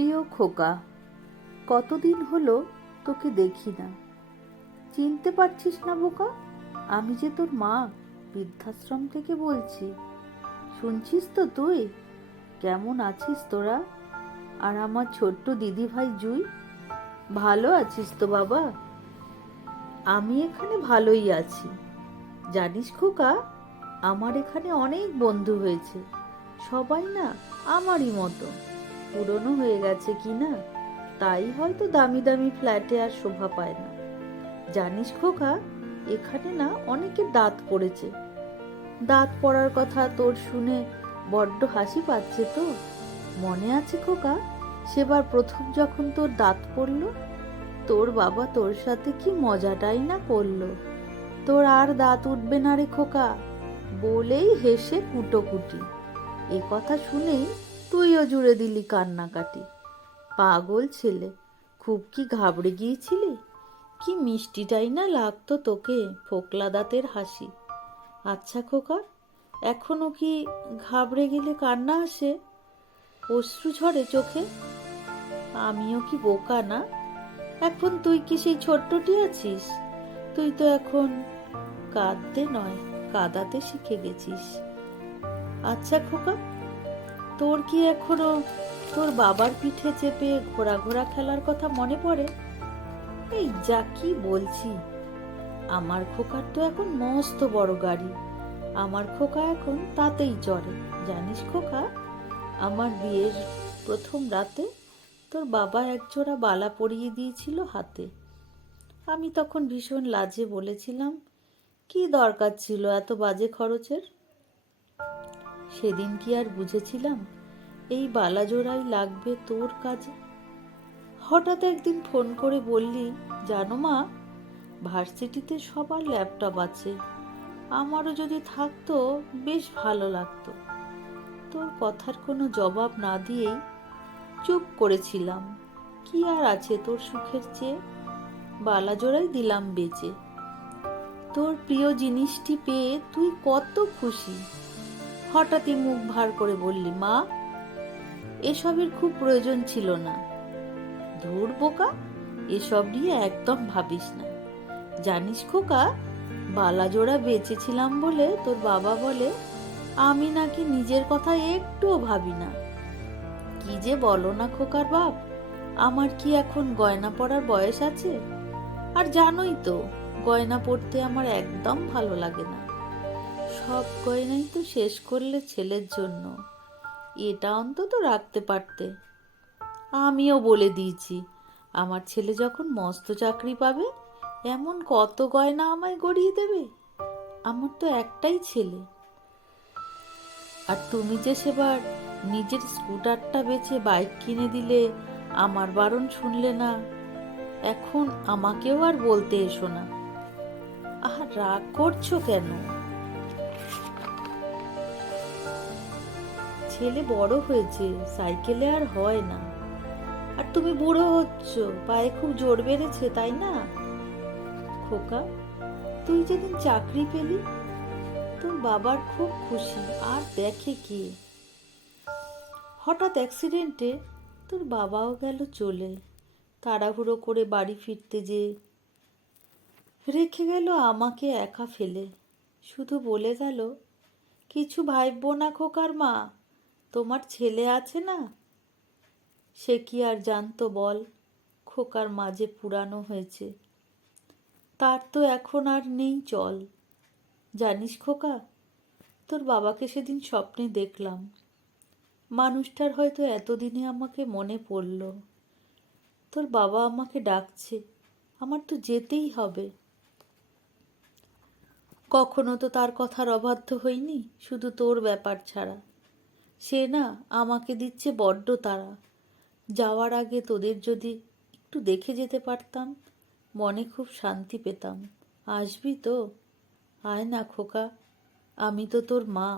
প্রিয় খোকা, কতদিন হলো তোকে দেখি না। চিনতে পারছিস না বোকা? আমি যে তোর মা, বৃদ্ধাশ্রম থেকে বলছি। শুনছিস তো তুই? কেমন আছিস তোরা? আর আমার ছোট্ট দিদি ভাই জুই, ভালো আছিস তো বাবা? আমি এখানে ভালোই আছি। জানিস খোকা, আমার এখানে অনেক বন্ধু হয়েছে। সবাই না আমারই মতো পুরনো হয়ে গেছে কি না, তাই হয়তো দামি দামি ফ্ল্যাটে আর শোভা পায় না। জানিস খোকা, এখানে না অনেকের দাঁত পড়েছে। দাঁত পড়ার কথা তোর শুনে বড্ড হাসি পাচ্ছে তো? মনে আছে খোকা, সেবার প্রথম যখন তোর দাঁত পড়ল, তোর বাবা তোর সাথে কি মজাটাই না করলো। তোর আর দাঁত উঠবে না রে খোকা বলেই হেসে কুটোকুটি। এ কথা শুনেই তুইও জুড়ে দিলি কান্নাকাটি। পাগল ছেলে, খুব কি ঘাবড়ে গিয়েছিলি? কি মিষ্টিটাই না লাগতো তোকে ফোকলা দাঁতের হাসি। আচ্ছা খোকা, এখনো কি ঘাবড়ে গেলে কান্না আসে, অশ্রু ঝরে চোখে? আমিও কি বোকা না? এখন তুই কি সেই ছোট্টটি আছিস? তুই তো এখন কাঁদতে নয়, কাঁদাতে শিখে গেছিস। আচ্ছা খোকা, তোর কি এখনো তোর বাবার পিঠে চেপে ঘোড়া ঘোড়া খেলার কথা মনে পড়ে? এই যা কি বলছি, আমার খোকার তো এখন মস্ত বড় গাড়ি। আমার খোকা এখন তাতেই চড়ে। জানিস খোকা, আমার বিয়ের প্রথম রাতে তোর বাবা একজোড়া বালা পরিয়ে দিয়েছিল হাতে। আমি তখন ভীষণ লাজে বলেছিলাম, কি দরকার ছিল এত বাজে খরচের? সেদিন কি আর বুঝেছিলাম এই বালা জোড়াই লাগবে তোর কাজে? হঠাৎ একদিন ফোন করে বললি, জানো মা, ভার্সিটিতে সবার ল্যাপটপ আছে, আমারও যদি থাকতো বেশ ভালো লাগতো। তোর কথার কোনো জবাব না দিয়েই চুপ করেছিলাম। কি আর আছে তোর সুখের চেয়ে? বালা জোড়াই দিলাম বেচে। তোর প্রিয় জিনিসটি পেয়ে তুই কত খুশি। হঠাৎই মুখ ভার করে বললি, মা, এসবের খুব প্রয়োজন ছিল না। ধুর বোকা, এসব নিয়ে একদম ভাবিস না। জানিস খোকা, বালাজোড়া বেঁচেছিলাম বলে তোর বাবা বলে আমি নাকি নিজের কথা একটুও ভাবি না। কি যে বলো না খোকার বাপ, আমার কি এখন গয়না পরার বয়স আছে? আর জানোই তো, গয়না পরতে আমার একদম ভালো লাগে না। সব গয়নাই তো শেষ করলে ছেলের জন্য, এটা অন্তত রাখতে পারতে। আমিও বলে দিয়েছি, আমার ছেলে যখন মস্ত চাকরি পাবে এমন কত গয়না আমায় গড়িয়ে দেবে। আমার তো একটাই ছেলে। আর তুমি যে সেবার নিজের স্কুটারটা বেচে বাইক কিনে দিলে, আমার বারণ শুনলে না। এখন আমাকেও আর বলতে এসো না। আহা, রাগ করছো কেন? ছেলে বড় হয়েছে, সাইকেলে আর হয় না। আর তুমি বুড়ো হচ্ছ, পায়ে খুব জোর বেড়েছে, তাই না? খোকা, তুই যেদিন চাকরি পেলি তোর বাবার খুব খুশি, আর দেখে কি, হঠাৎ অ্যাক্সিডেন্টে তোর বাবাও গেল চলে। তাড়াহুড়ো করে বাড়ি ফিরতে যে রেখে গেল আমাকে একা ফেলে। শুধু বলে গেল, কিছু ভাববো না খোকার মা, তোমার ছেলে আছে না। সে কি আর জানতো বল, খোকার মা যে পুরানো হয়েছে, তার তো এখন আর নেই চল। জানিস খোকা, তোর বাবাকে সেদিন স্বপ্নে দেখলাম। মানুষটার হয়তো এতদিনে আমাকে মনে পড়ল। তোর বাবা আমাকে ডাকছে, আমার তো যেতেই হবে। কখনো তো তার কথার অবাধ্য হইনি, শুধু তোর ব্যাপার ছাড়া। সে না আমাকে দিচ্ছে বড্ড তাড়া। যাওয়ার আগে তোদের যদি একটু দেখে যেতে পারতাম, মনে খুব শান্তি পেতাম। আসবি তো? আয় না খোকা, আমি তো তোর মা।